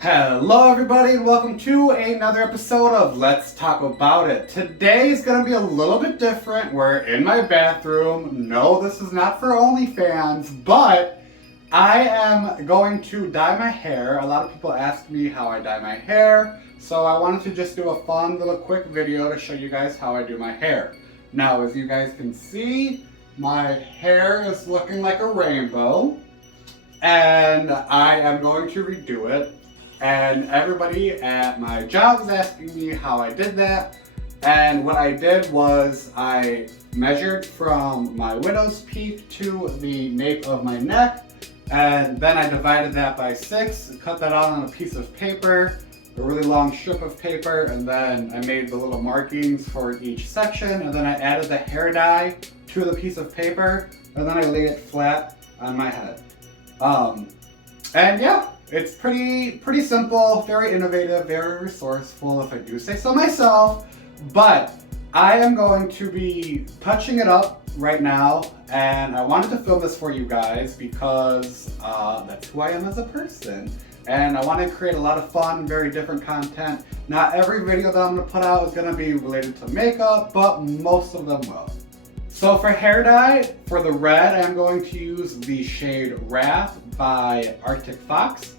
Hello everybody and welcome to another episode of Let's Talk About It. Today is going to be a little bit different. We're in my bathroom. No, this is not for OnlyFans, but I am going to dye my hair. A lot of people ask me how I dye my hair, so I wanted to just do a fun little quick video to show you guys how I do my hair. Now, as you guys can see, my hair is looking like a rainbow, and I am going to redo it. And everybody at my job was asking me how I did that. And what I did was I measured from my widow's peak to the nape of my neck, and then I divided that by 6, cut that out on a piece of paper, a really long strip of paper, and then I made the little markings for each section, and then I added the hair dye to the piece of paper, and then I laid it flat on my head. And yeah, it's pretty simple, very innovative, very resourceful, if I do say so myself. But I am going to be touching it up right now, and I wanted to film this for you guys because that's who I am as a person. And I want to create a lot of fun, very different content. Not every video that I'm going to put out is going to be related to makeup, but most of them will. So for hair dye, for the red, I'm going to use the shade Wrath by Arctic Fox.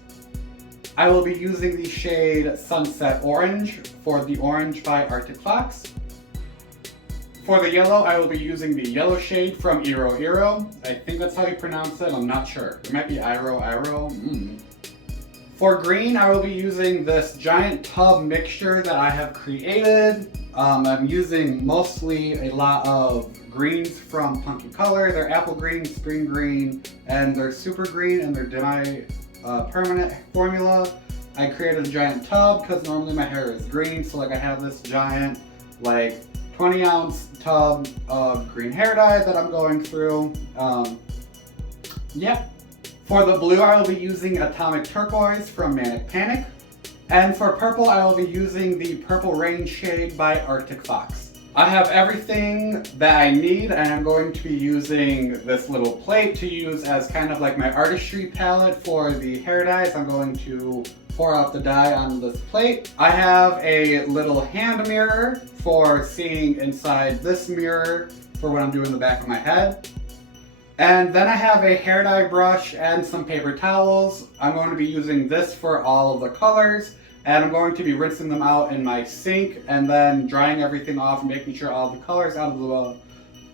I will be using the shade Sunset Orange for the orange by Arctic Fox. For the yellow, I will be using the yellow shade from Iroiro. I think that's how you pronounce it, I'm not sure. It might be Iroiro. For green, I will be using this giant tub mixture that I have created. I'm using mostly a lot of greens from Punky color. They're apple green, spring green, and they're super green, and they're permanent formula. I created a giant tub because normally my hair is green, so like I have this giant 20-ounce tub of green hair dye that I'm going through. Yeah. For the blue, I will be using Atomic Turquoise from Manic. And for purple, I will be using the Purple Rain shade by Arctic Fox. I have everything that I need, and I'm going to be using this little plate to use as kind of like my artistry palette for the hair dyes. I'm going to pour out the dye on this plate. I have a little hand mirror for seeing inside this mirror for when I'm doing the back of my head. And then I have a hair dye brush and some paper towels. I'm going to be using this for all of the colors, and I'm going to be rinsing them out in my sink and then drying everything off, making sure all the colors out of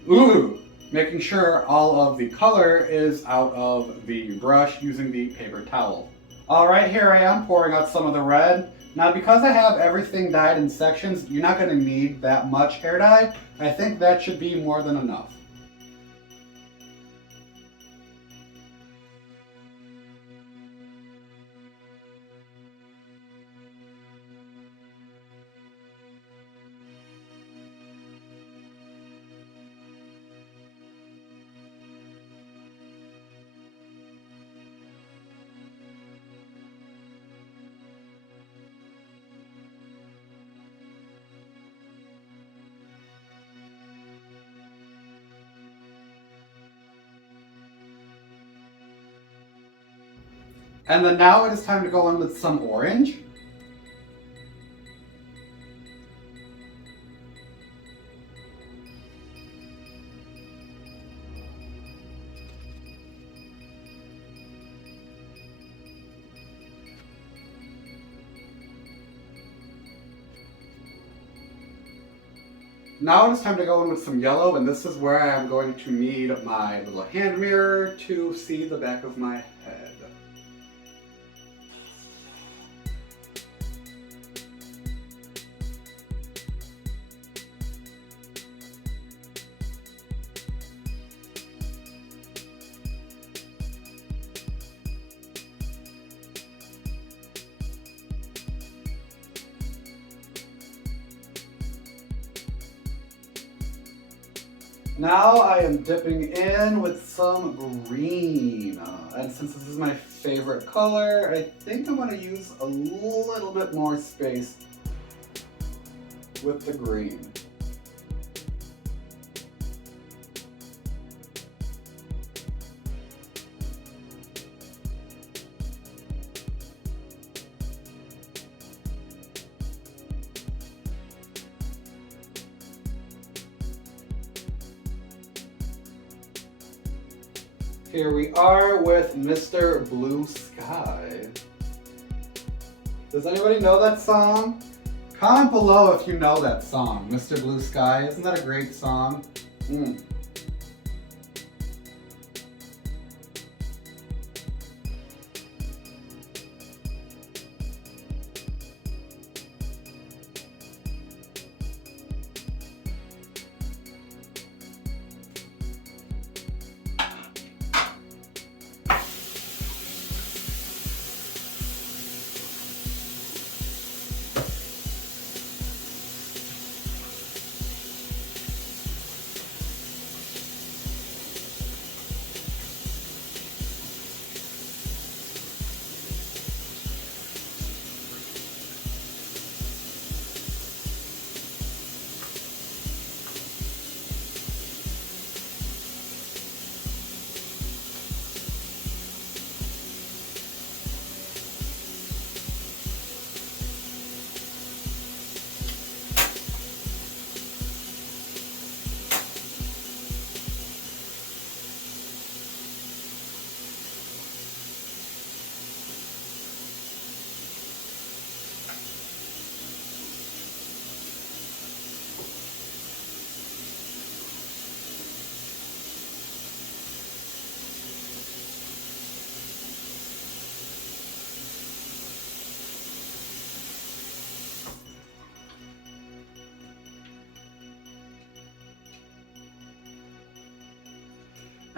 the making sure all of the color is out of the brush using the paper towel. All right, here I am pouring out some of the red. Now, because I have everything dyed in sections, you're not going to need that much hair dye. I think that should be more than enough. And then now it is time to go in with some orange. Now it is time to go in with some yellow, and this is where I am going to need my little hand mirror to see the back of my head. Now I am dipping in with some green. And since this is my favorite color, I think I'm going to use a little bit more space with the green. here we are with Mr. Blue Sky. Does anybody know that song? Comment below if you know that song, Mr. Blue Sky. Isn't that a great song?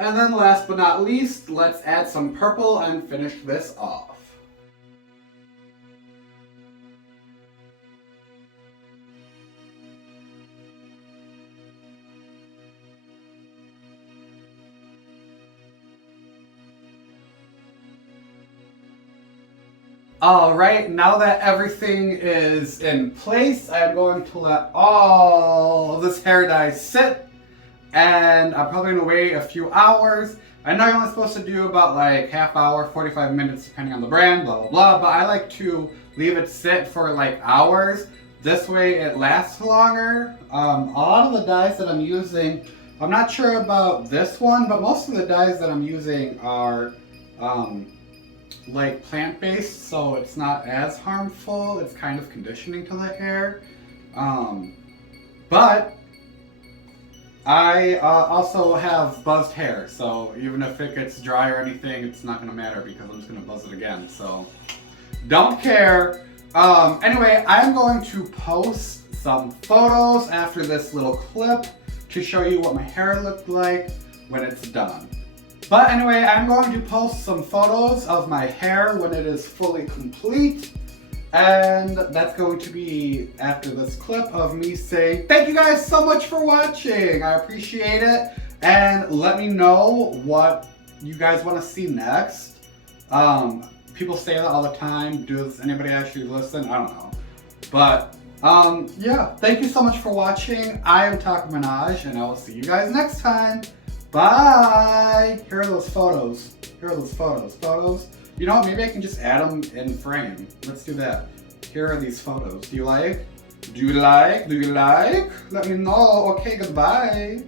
And then last but not least, let's add some purple and finish this off. Alright, now that everything is in place, I'm going to let all of this hair dye sit. And I'm probably going to wait a few hours. I know you're only supposed to do about like half hour, 45 minutes depending on the brand, blah blah blah, but I like to leave it sit for like hours. This way it lasts longer. A lot of the dyes that I'm using, I'm not sure about this one, but most of the dyes that I'm using are like plant-based, so it's not as harmful. It's kind of conditioning to the hair. But I also have buzzed hair, so even if it gets dry or anything, it's not going to matter because I'm just going to buzz it again, so don't care. Anyway, I'm going to post some photos after this little clip to show you what my hair looked like when it's done. But anyway, I'm going to post some photos of my hair when it is fully complete. And that's going to be after this clip of me saying thank you guys so much for watching. I appreciate it. And let me know what you guys want to see next. People say that all the time. Does anybody actually listen? I don't know. But yeah, thank you so much for watching. I am Taco Minaj, and I will see you guys next time. Bye. Here are those photos. Here are those photos. Photos. You know what, maybe I can just add them in frame. Let's do that. Here are these photos. Do you like? Do you like? Do you like? Let me know. Okay, goodbye.